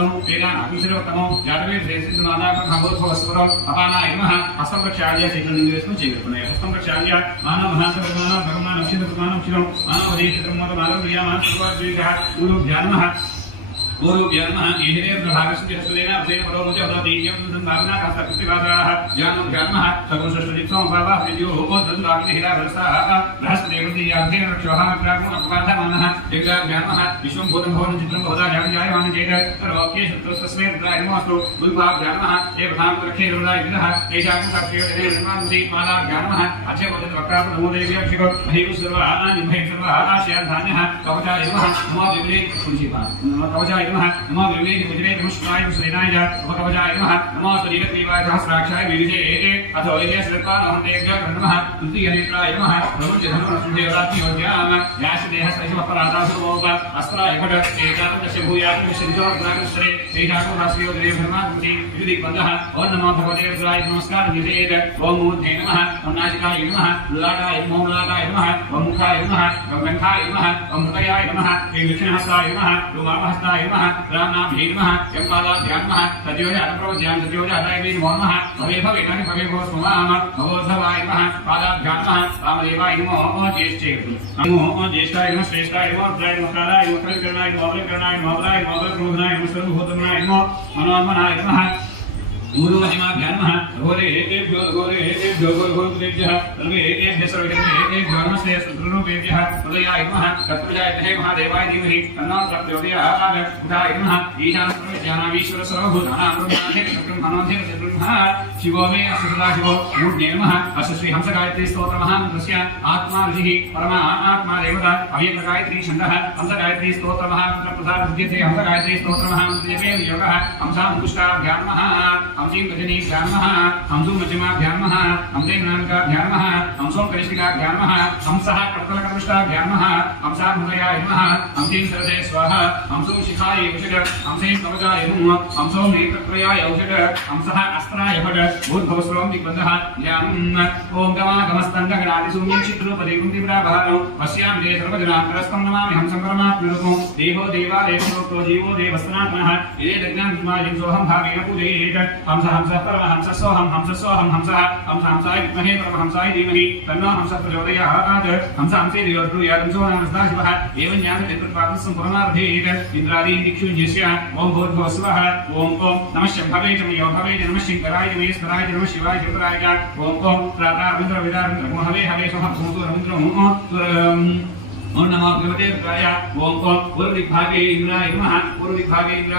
तमो वेदान अभिषेकतमो यादवे श्रेष्ठनादा भगवद्भवस्वरो अपानाय नमः हस्तं प्रक्षाल्य चैतन्यनिवेशनं चैतन्य हस्तं प्रक्षाल्य मानव महासभगवान भगवान अक्षित भगवान अक्षितं मानव देशत्रमोद मानव प्रियमान सर्वद्विजः गुरुभ्यो नमः गुरुभ्यो नमः इहिरे प्रभागस्य हस्तेन अवसेन परोमुच अवदीयं संभावना कास्तकृतिवादाः ज्ञानभ्यो नमः सर्वश्रेष्ठदिक्सं भावः विद्यो होमोदन्दाग्निहिरा रसाः रहस्यदेवति याधेन रक्षोः प्रागुण अपवादमानः दिग्गाभ्यो नमः विश्वं भूतं भवनं चित्रं भवदा जायमानं चेत् सर्वोक्ये शत्रुस्तस्मै रुद्राय नमोऽस्तु गुरुभाभ्यो नमः देवतां रक्षे रुद्राय नमः तेषां साक्षियोदये निर्मान्ति मालाभ्यो नमः अक्षयवदत् वक्राप नमो देव्याभिषेको महीषु सर्वानि महे सर्वाश्याधान्यः कवचाय नमः नमो विपरीत तुलसीपाद कवचाय नमः नमो विवेक मुद्रे नमस्काराय सुसेनाय भगवजाय नमः नमो शरीरग्रीवाय सहस्राक्षाय विविजे अथो ये श्रद्धानहं देव्याय नमः तृतीयनेत्राय नमः प्रभुजधनुरसुदेवरात्मयोज्याम यासदेह सहितमपराधासुभोग अस्त्राय भट एकादश भूयात्मशरीरोग्रागश्रे तेजाको राष्ट्रियोदये धर्माकृति विधिबन्धः ओं नमो भगवते रुद्राय नमस्कार विधेयेत ओं मूर्धे नमः ओं नासिकाय नमः ललाटाय नमः ललाटाय नमः ओं मुखाय नमः ओं कंठाय नमः ओं हृदयाय नमः ओं दक्षिणहस्ताय नमः ओं वामहस्ताय नमः रामनाभे नमः यम्पादाभ्यां नमः सत्योजातप्रवज्यां सत्योजाताय नमो नमः भवे भवेनानि भवे भो स्मवाम भगवद्भवाय नमः पादाभ्यां नमः वामदेवाय नमो ज्येष्ठे नमो ज्येष्ठाय नमः श्रेष्ठाय नमः रुद्राय नमः कालाय नमः कविकर्णाय नमः अवलकर्णाय नमः अवलाय नमः अवलक्रोधनाय नमः सर्वभूतमनाय नमः मनोन्मनाय नमः गुरुमहिमाभ्यां नमः घोरेभ्यो घोरेभ्यः सर्वेभ्यः सर्वेभ्यो नमस्ते सुदृढरूपेभ्यः हृदयाय नमः तत्प्रजायते महादेवाय धीमहि तन्नो प्रचोदयात् बुधाय नमः ईशानसर्वज्ञानामीश्वर सर्वभूतानां ब्रह्माण्डे शिवो मे असुरा शिवो मूर्धे नमः अस्य श्री हंस गायत्री स्तोत्र महामन्त्रस्य आत्मा ऋषिः परमा आत्मा देवता अव्यक्त गायत्री छन्दः हंस गायत्री स्तोत्र महामन्त्र प्रसाद विद्यते हंस गायत्री स्तोत्र महामन्त्रजपे योगः हंसामुष्टाभ्यां नमः हंसीं गजनीभ्यां नमः हंसों मध्यमाभ्यां नमः हंसें नामिकाभ्यां नमः हंसों कनिष्ठिकाभ्यां नमः हंसः कर्तलकनिष्ठाभ्यां नमः हंसां हृदयाय नमः हंसीं सरसे स्वाहा हंसों शिखाय औषध हंसें कवचाय नमः हंसों नेत्रत्रयाय औषध हंसः अस्त्राय भट भूर्भुवस्वं दिग्बन्धः यां ओं गमागमस्तङ्गगणादिशून्यं चित्रूपदे कुन्तिप्राभारं पश्यामि ते सर्वजनान्तरस्थं नमामि हंसं परमात्मरूपं देवो देवादेवतो जीवो देवस्नात्मनः ये दज्ञानविद्मायं सोऽहं भावेन पूजयेत् हंस हंसः परमहंसः सोऽहं हंसः हंसाय विद्महे परमहंसाय धीमहि तन्नो हंसः प्रचोदयात् हंस हंसेर्योद्धूयात् हंसो नामस्तः शिवः एवं ज्ञानचरित्रपादं पुरमार्धेत् इन्द्रादीन् दिक्षुञ्जस्य ॐ भूर्भुवस्वः ॐ नमः शम्भवे च योभवे च नमः शङ्कराय च महेश्वराय च नमः शिवाय च रुद्राय च ॐ प्रातारविन्द्रविदारविन्द्रमो हवे हवे स्वः भूतो रविन्द्रमो ओं नमो भगवते रुद्राय ॐ पूर्वदिग्भागे इन्द्राय नमः पूर्वदिग्भागे इन्द्राय